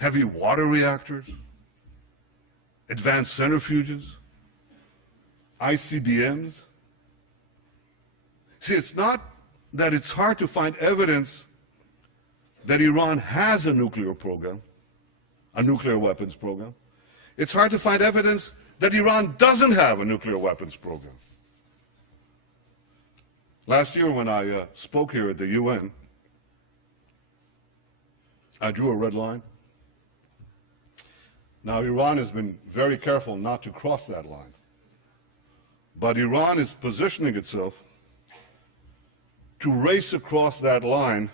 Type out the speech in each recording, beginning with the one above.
heavy water reactors, advanced centrifuges, ICBMs. See, it's not that it's hard to find evidence that Iran has a nuclear program, a nuclear weapons program. It's hard to find evidence that Iran doesn't have a nuclear weapons program. Last year when I spoke here at the UN, I drew a red line. Now, Iran has been very careful not to cross that line. But Iran is positioning itself to race across that line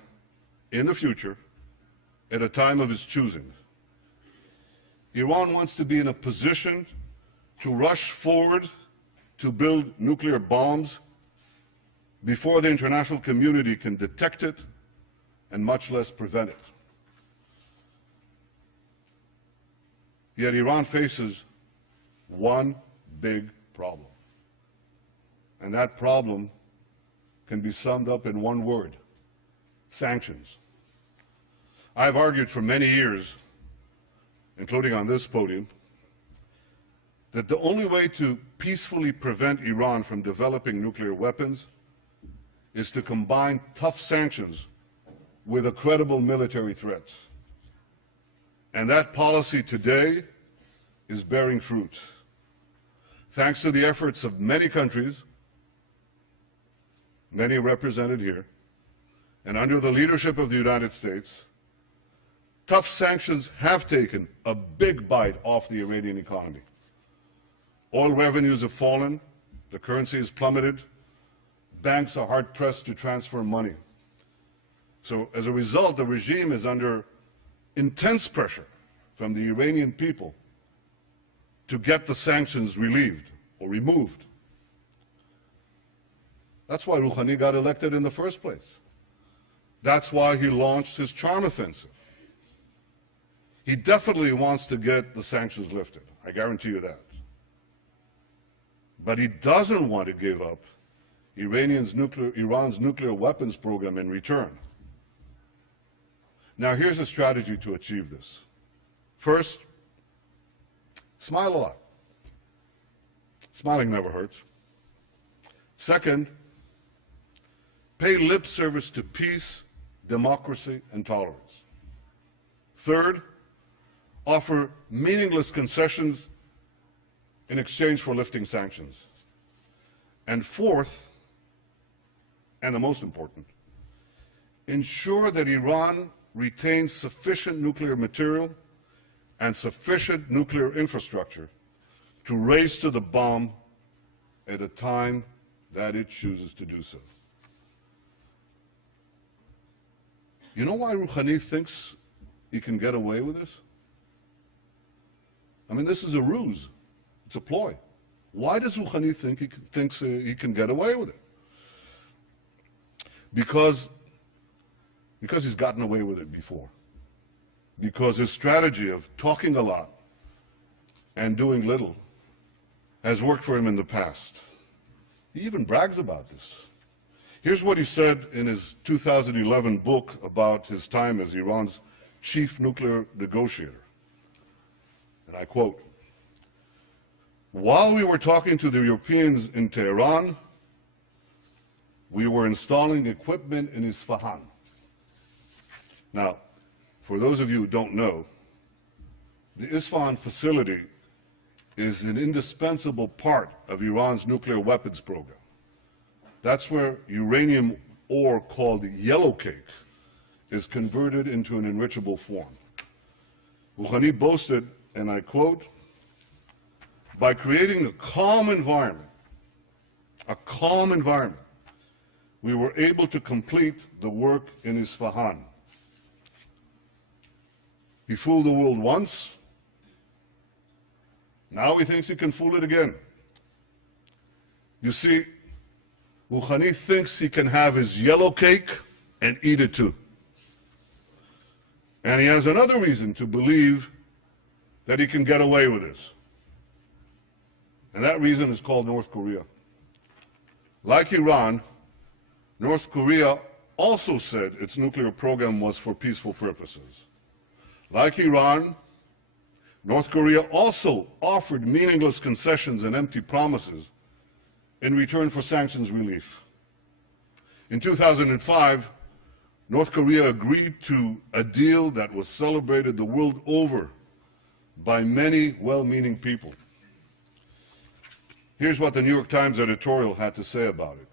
in the future at a time of its choosing. Iran wants to be in a position to rush forward to build nuclear bombs before the international community can detect it and much less prevent it. Yet Iran faces one big problem. And that problem can be summed up in one word: sanctions. I've argued for many years, including on this podium, that the only way to peacefully prevent Iran from developing nuclear weapons is to combine tough sanctions with a credible military threat. And that policy today is bearing fruit. Thanks to the efforts of many countries, many represented here, and under the leadership of the United States, tough sanctions have taken a big bite off the Iranian economy. Oil revenues have fallen, the currency has plummeted, banks are hard-pressed to transfer money. So as a result, the regime is under intense pressure from the Iranian people to get the sanctions relieved or removed. That's why Rouhani got elected in the first place. That's why he launched his charm offensive. He definitely wants to get the sanctions lifted, I guarantee you that. But he doesn't want to give up Iran's nuclear weapons program in return. Now, here's a strategy to achieve this. First, smile a lot. Smiling never hurts. Second, pay lip service to peace, democracy, and tolerance. Third, offer meaningless concessions in exchange for lifting sanctions. And fourth, and the most important, ensure that Iran retains sufficient nuclear material and sufficient nuclear infrastructure to race to the bomb at a time that it chooses to do so. You know why Rouhani thinks he can get away with this? I mean, this is a ruse. It's a ploy. Why does Rouhani think he can get away with it? Because he's gotten away with it before. Because his strategy of talking a lot and doing little has worked for him in the past. He even brags about this. Here's what he said in his 2011 book about his time as Iran's chief nuclear negotiator. And I quote, "While we were talking to the Europeans in Tehran, we were installing equipment in Isfahan." Now, for those of you who don't know, the Isfahan facility is an indispensable part of Iran's nuclear weapons program. That's where uranium ore called yellow cake is converted into an enrichable form. Rouhani boasted, and I quote, "By creating a calm environment, we were able to complete the work in Isfahan." He fooled the world once. Now he thinks he can fool it again. You see, Rouhani thinks he can have his yellow cake and eat it too. And he has another reason to believe that he can get away with this. And that reason is called North Korea. Like Iran, North Korea also said its nuclear program was for peaceful purposes. Like Iran, North Korea also offered meaningless concessions and empty promises in return for sanctions relief. In 2005, North Korea agreed to a deal that was celebrated the world over by many well-meaning people. Here's what the New York Times editorial had to say about it.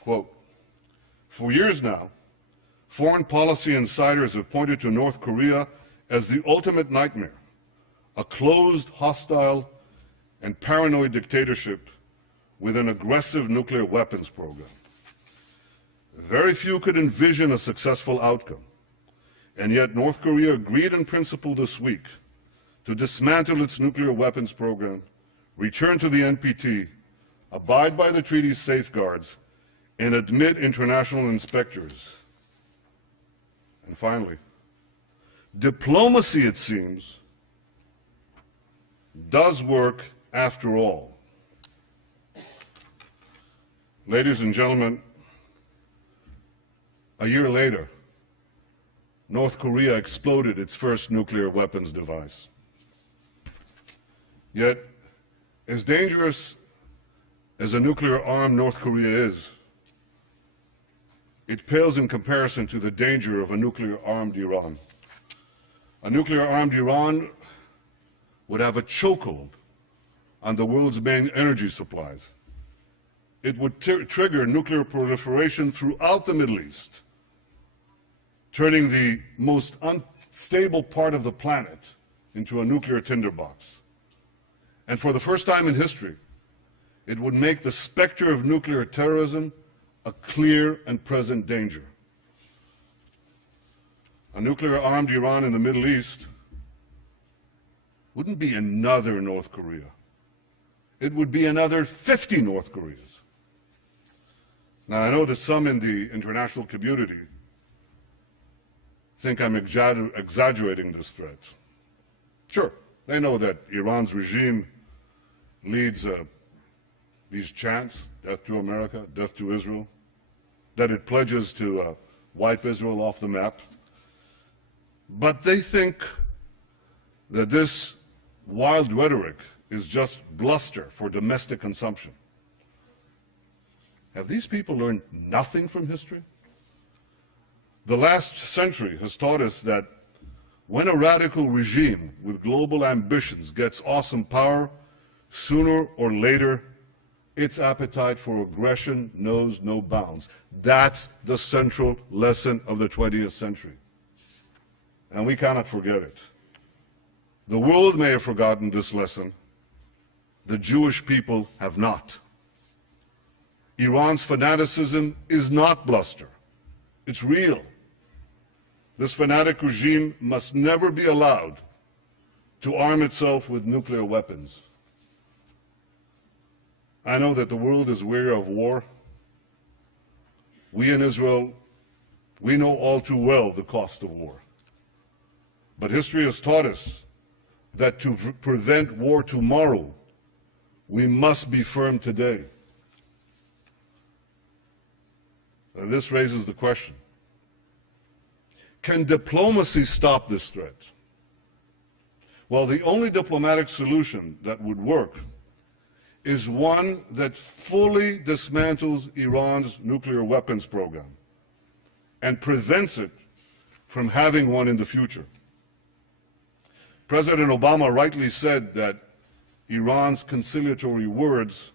Quote, "For years now, foreign policy insiders have pointed to North Korea as the ultimate nightmare, a closed, hostile, and paranoid dictatorship with an aggressive nuclear weapons program. Very few could envision a successful outcome, and yet North Korea agreed in principle this week to dismantle its nuclear weapons program, return to the NPT, abide by the treaty's safeguards, and admit international inspectors. And finally, diplomacy, it seems, does work after all." Ladies and gentlemen, a year later, North Korea exploded its first nuclear weapons device. Yet, as dangerous as a nuclear-armed North Korea is, it pales in comparison to the danger of a nuclear-armed Iran. A nuclear-armed Iran would have a chokehold on the world's main energy supplies. It would trigger nuclear proliferation throughout the Middle East, turning the most unstable part of the planet into a nuclear tinderbox. And for the first time in history, it would make the specter of nuclear terrorism a clear and present danger. A nuclear-armed Iran in the Middle East wouldn't be another North Korea. It would be another 50 North Koreas. Now, I know that some in the international community think I'm exaggerating this threat. Sure, they know that Iran's regime leads these chants, death to America, death to Israel, that it pledges to wipe Israel off the map. But they think that this wild rhetoric is just bluster for domestic consumption. Have these people learned nothing from history? The last century has taught us that when a radical regime with global ambitions gets awesome power, sooner or later, its appetite for aggression knows no bounds. That's the central lesson of the 20th century. And we cannot forget it. The world may have forgotten this lesson. The Jewish people have not. Iran's fanaticism is not bluster. It's real. This fanatic regime must never be allowed to arm itself with nuclear weapons. I know that the world is weary of war. We in Israel, we know all too well the cost of war. But history has taught us that to prevent war tomorrow, we must be firm today. And this raises the question, can diplomacy stop this threat? Well, the only diplomatic solution that would work is one that fully dismantles Iran's nuclear weapons program and prevents it from having one in the future. President Obama rightly said that Iran's conciliatory words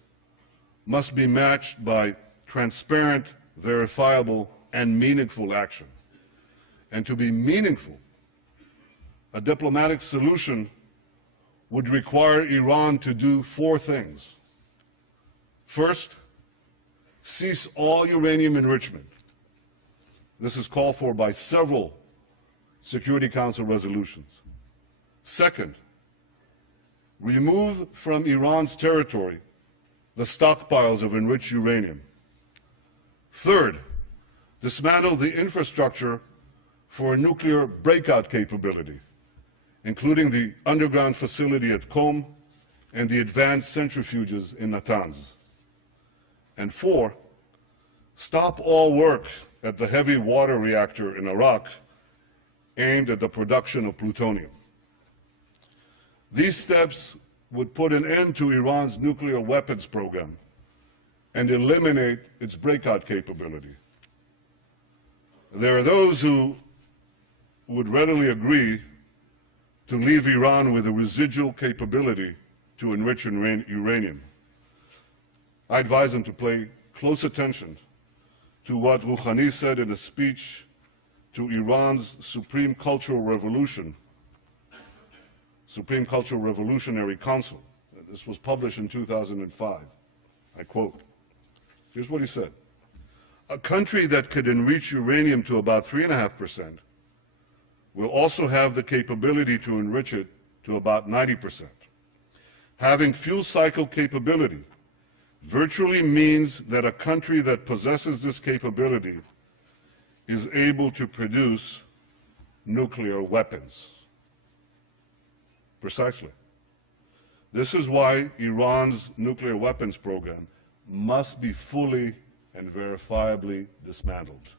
must be matched by transparent, verifiable, and meaningful action. And to be meaningful, a diplomatic solution would require Iran to do four things. First, cease all uranium enrichment. This is called for by several Security Council resolutions. Second, remove from Iran's territory the stockpiles of enriched uranium. Third, dismantle the infrastructure for a nuclear breakout capability, including the underground facility at Qom and the advanced centrifuges in Natanz. And four, stop all work at the heavy water reactor in Iraq aimed at the production of plutonium. These steps would put an end to Iran's nuclear weapons program and eliminate its breakout capability. There are those who would readily agree to leave Iran with a residual capability to enrich uranium. I advise them to pay close attention to what Rouhani said in a speech to Iran's Supreme Cultural Revolutionary Council. This was published in 2005. I quote, here's what he said. A country that could enrich uranium to about 3.5% will also have the capability to enrich it to about 90%. Having fuel cycle capability virtually means that a country that possesses this capability is able to produce nuclear weapons. Precisely. This is why Iran's nuclear weapons program must be fully and verifiably dismantled.